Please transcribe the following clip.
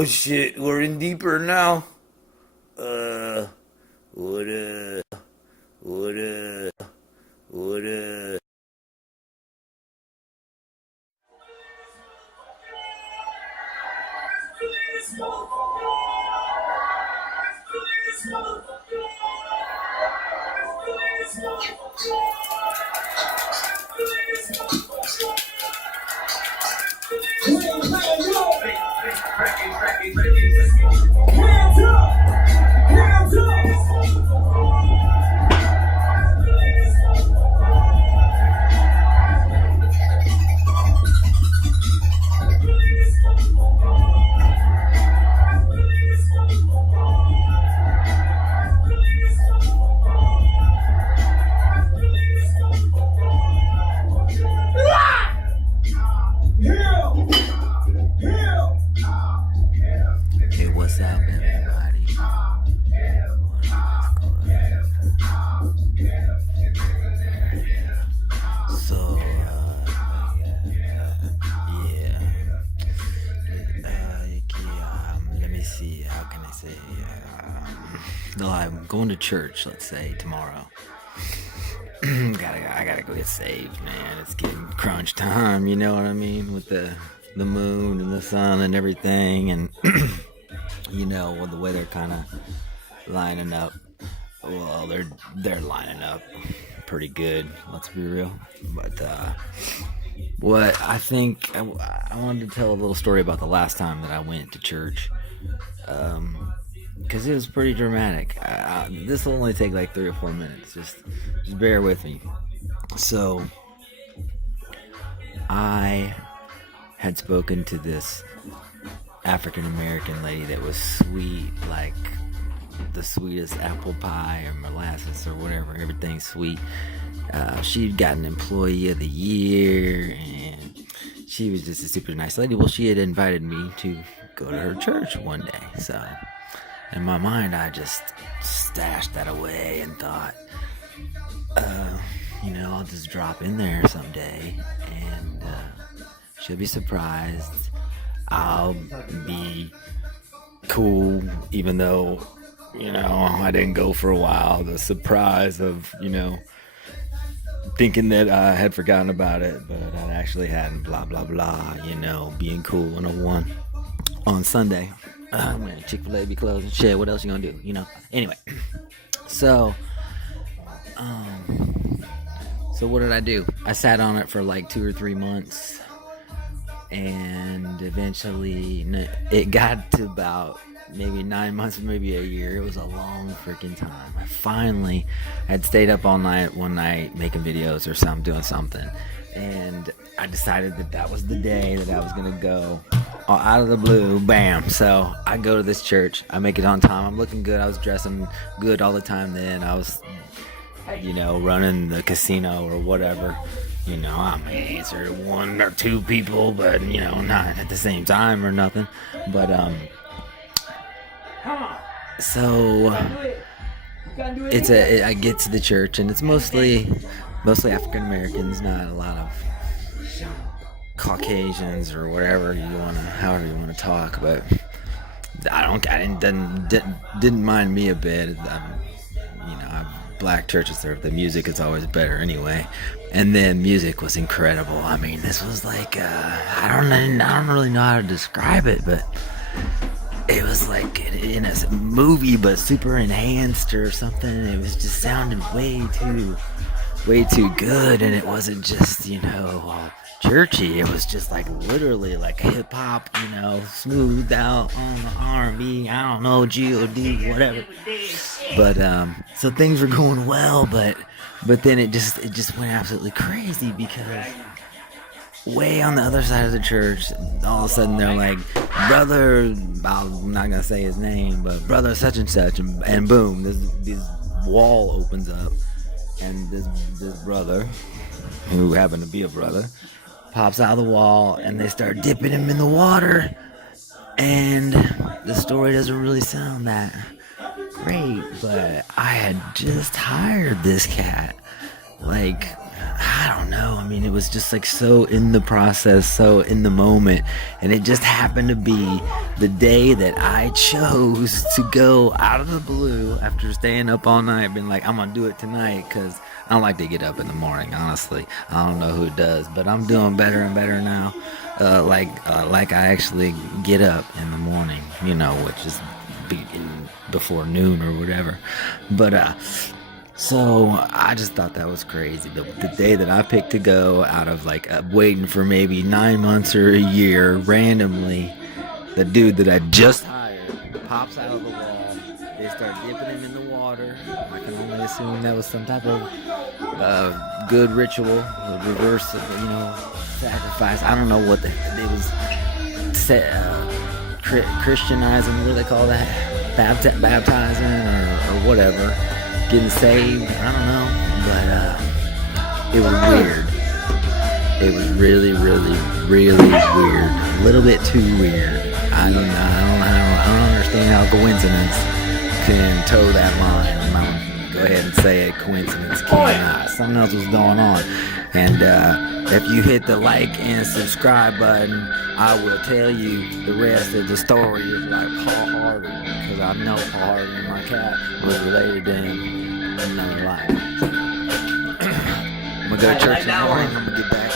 Oh shit, we're in deeper now. Uh, what what what Hey, what's up, everybody? So, let me see. How can I say? No, I'm going to church. Let's say tomorrow. I gotta go get saved, man. It's getting crunch time. You know what I mean? With the moon and the sun and everything, and with the way they're kind of lining up. Well, they're lining up pretty good. Let's be real. But what I think I wanted to tell a little story about the last time that I went to church, because it was pretty dramatic. This will only take like 3 or 4 minutes. Just bear with me. So I had spoken to this African American lady that was sweet, like the sweetest apple pie or molasses or whatever, everything's sweet. She'd gotten Employee of the Year, and she was just a super nice lady. Well, she had invited me to go to her church one day, so in my mind I just stashed that away and thought, I'll just drop in there someday, and she'll be surprised. I'll be cool, even though, I didn't go for a while. The surprise of, thinking that I had forgotten about it, but I actually hadn't, blah, blah, blah, being cool 101 on Sunday. Man, Chick-fil-A be closing. Shit, what else you gonna do, Anyway, so what did I do? I sat on it for like 2 or 3 months, and eventually it got to about maybe 9 months, maybe a year. It was a long freaking time. I finally had stayed up all night one night making videos or something, doing something, and I decided that was the day that I was gonna go out of the blue. Bam. So I go to this church. I make it on time. I'm looking good. I was dressing good all the time then. I was running the casino or whatever. I may answer 1 or 2 people, but not at the same time or nothing. But so I get to the church, and it's mostly African Americans, not a lot of Caucasians or whatever however you want to talk. But didn't mind me a bit. Black churches, the music is always better anyway, and then music was incredible. I mean, this was like I don't really know how to describe it, but it was like in a movie, but super enhanced or something. It was just sounded way too good, and it wasn't just churchy. It was just like literally like hip hop, smoothed out on the R&B. I don't know, God, whatever. But so things were going well, but then it just went absolutely crazy, because way on the other side of the church, all of a sudden they're like, brother, I'm not gonna say his name, but brother such and such, and boom, this wall opens up, and this brother, who happened to be a brother, pops out of the wall, and they start dipping him in the water, and the story doesn't really sound that great, but I had just hired this cat, like, I don't know, I mean, it was just like so in the process, so in the moment, and it just happened to be the day that I chose to go out of the blue after staying up all night, being like, I'm gonna do it tonight, because I don't like to get up in the morning, honestly. I don't know who does, but I'm doing better and better now. Like I actually get up in the morning, which is before noon or whatever. But so I just thought that was crazy. The day that I picked to go, out of like waiting for maybe 9 months or a year, randomly, the dude that I just hired pops out of the wall. They start dipping him in the water. I can only assume that was some type of good ritual, the reverse, sacrifice. I don't know what it was. Christianizing, what do they call that? Baptizing or whatever. Getting saved. I don't know, but it was weird. It was really, really, really weird. A little bit too weird. I don't understand how coincidence can toe that line. I'm gonna go ahead and say it. Coincidence cannot. Something else was going on. And if you hit the like and subscribe button, I will tell you the rest of the story is like Paul Harvey, because I know Paul Harvey and my cat was related to him in another life. I'm gonna go to church in the morning. I'm gonna get back.